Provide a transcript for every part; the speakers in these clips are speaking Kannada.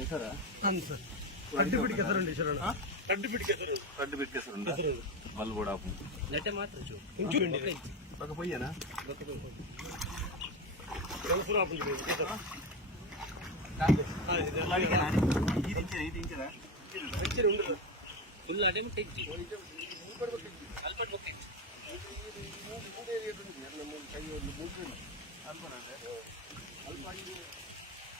ಕೆಸರ ಹೌದು ಸರ್ ಕಡ್ಡಿ ಬಿಡಿ ಕೆಸರುಂಡಿ ಶರಣ ಕಡ್ಡಿ ಬಿಡಿ ಕೆಸರು ಕಡ್ಡು ಬಿಟ್ಟು ಕೆಸರುಂಡ ಮಲ್ಬೋಡ ಲಟ್ಟೆ ಮಾತ್ರ ಚೂ ಒಂಚೂರು ಹಿಂಡಿ ಬಕ ಪೊಯ್ಯನ ಹೆಸರು ಹಾಕೊಂಡು ಕೆಸರು ಹೆಚ್ಚಿನ ಉಂಟು ಸರ್ ಫುಲ್ ಅಡೆ ಮುಟ್ಟಿದ್ದಿ ಅಲ್ಪ ಮುಟ್ಟಿದ್ದಿ ಈಗ ಲೈಕನ್ ಕರೆಕ್ಟ್ ಬಂದ್ಲ ಅಣ್ಣ ಅಡಿಗೆ ಅಡಿಗೆ ಇಪ್ಪತ್ತು ಅಡೆಲಾಗಿದೆ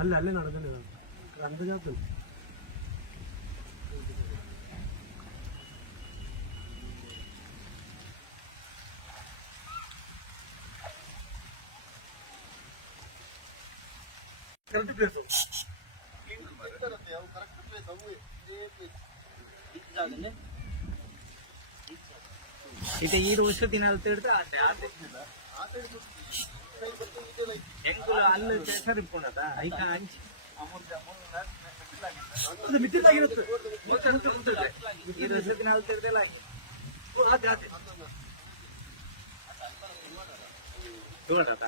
അല്ല അല്ല നടന്നില്ല കണ്ടതിനകത്ത്. കറക്റ്റ് പ്ലേസ് കറക്റ്റ് പ്ലേസ് ഇതാണ് ಮತ್ತೆ ಈ ಉಷ್ಣ ದಿನ ಅಂತ ಹೇಳಿದ್ರೆ ಆಸೆ ಆಸೆ ಹೆಂಗುಲ ಅಲ್ಲಿ ಹೆಸರು ಇಟ್ಕೊಂಡದ? ಐಕ ಅಂಚಿ ಅದು ಮಿತಿಲಾಗಿರುತ್ತೆ ಈ ರಸ ದಿನ ಅಂತ ಹೇಳಿದ್ರೆ ಆಸೆ ಆಸೆ. ನೋಡದ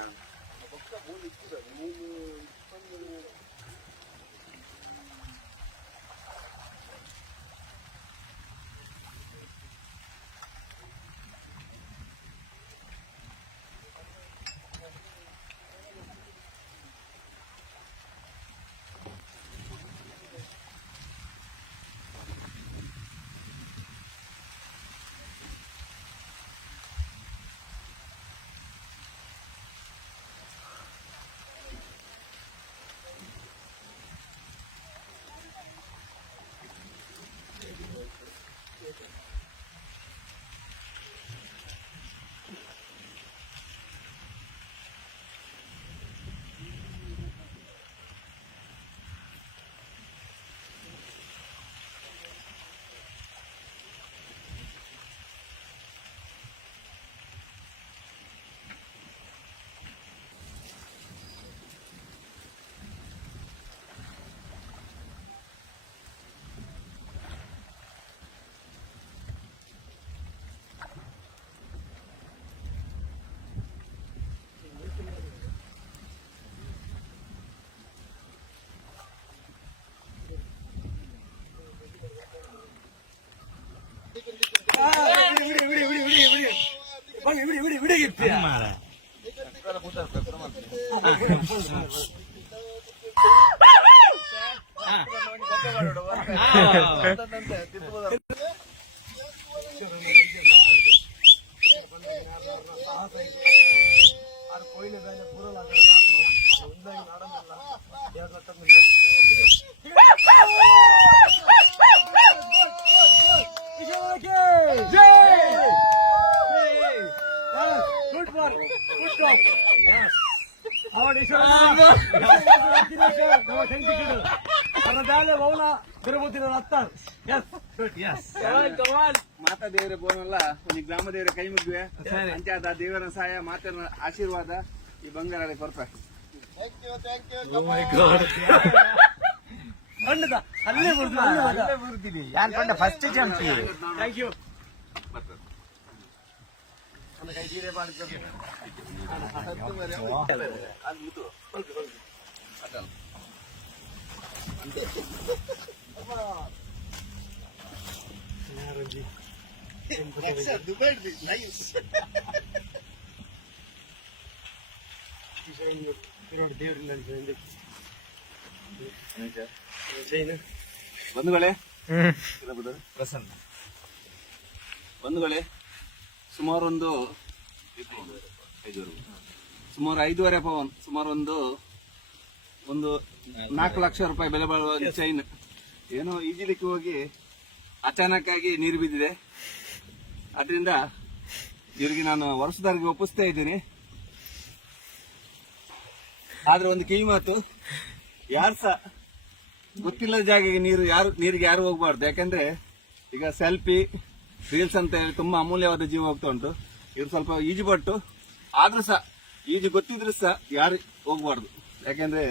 గిఫ్ట్ మారా ಮೌನ ಎಸ್ ಎಸ್ ಮಾತಾ ದೇವರ ಬೋನಲ್ಲ ಒಂದು ಗ್ರಾಮ ದೇವರ ಕೈ ಮುಗಿವೆ ಅಂತ ಆದ ದೇವರ ಸಹಾಯ ಮಾತನ ಆಶೀರ್ವಾದ ಈ ಬಂಗಾರ ಕೊರತೆ ಖಂಡಿತ ಅಲ್ಲೇ ಬರ್ತೀನಿ ಯಾರು ಪಂಡ ಫಸ್ಟ್ ಜಂಪ್ ಥ್ಯಾಂಕ್ ಯು ಬಂಧುಗಳೇ ಸುಮಾರು ಒಂದು ಸುಮಾರು ಐದೂವರೆ ಪವನ್ ಸುಮಾರು ಒಂದು ನಾಲ್ಕು ಲಕ್ಷ ರೂಪಾಯಿ ಬೆಲೆ ಬಾಳುವ ಚೈನ್ ಏನೋ ಈಜಿಲಿಕ್ಕೆ ಹೋಗಿ ಅಚಾನಕ್ ಆಗಿ ನೀರು ಬಿದ್ದಿದೆ. ಅದರಿಂದ ಇವರಿಗೆ ನಾನು ವರ್ಷದವರೆಗೆ ಒಪ್ಪಿಸ್ತಾ ಇದ್ದೀನಿ. ಆದ್ರೆ ಒಂದು ಕಿವಿ ಮಾತು ಯಾರು ಸಹ ಗೊತ್ತಿಲ್ಲದ ಜಾಗಕ್ಕೆ ನೀರು ಯಾರು ನೀರಿಗೆ ಯಾರು ಹೋಗ್ಬಾರ್ದು. ಯಾಕಂದ್ರೆ ಈಗ ಸೆಲ್ಫಿ ರೀಲ್ಸ್ ಅಂತ ಹೇಳಿ ತುಂಬಾ ಅಮೂಲ್ಯವಾದ ಜೀವ ಹೋಗ್ತಾ ಉಂಟು. ಇವ್ರು ಸ್ವಲ್ಪ ಈಜು ಪಟ್ಟು ಆದ್ರೂ ಸಹ ಈಜು ಗೊತ್ತಿದ್ರು ಸಹ ಯಾರು ಹೋಗ್ಬಾರ್ದು. ಯಾಕಂದ್ರೆ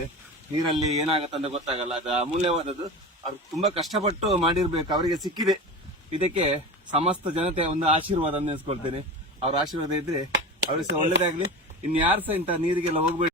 ನೀರಲ್ಲಿ ಏನಾಗುತ್ತೆ ಅಂತ ಗೊತ್ತಾಗಲ್ಲ. ಅದು ಅಮೂಲ್ಯವಾದದ್ದು. ಅವ್ರು ತುಂಬಾ ಕಷ್ಟಪಟ್ಟು ಮಾಡಿರ್ಬೇಕು. ಅವರಿಗೆ ಸಿಕ್ಕಿದೆ. ಇದಕ್ಕೆ ಸಮಸ್ತ ಜನತೆ ಒಂದು ಆಶೀರ್ವಾದ ನೆನೆಸ್ಕೊಳ್ತೇನೆ ಅವ್ರ ಆಶೀರ್ವಾದ ಇದ್ರೆ ಅವ್ರಿಗೆ ಸಹ ಒಳ್ಳೇದಾಗ್ಲಿ. ಇನ್ಯಾರು ಸಹ ಇಂಥ ನೀರಿಗೆಲ್ಲ ಹೋಗ್ಬೇಡಿ.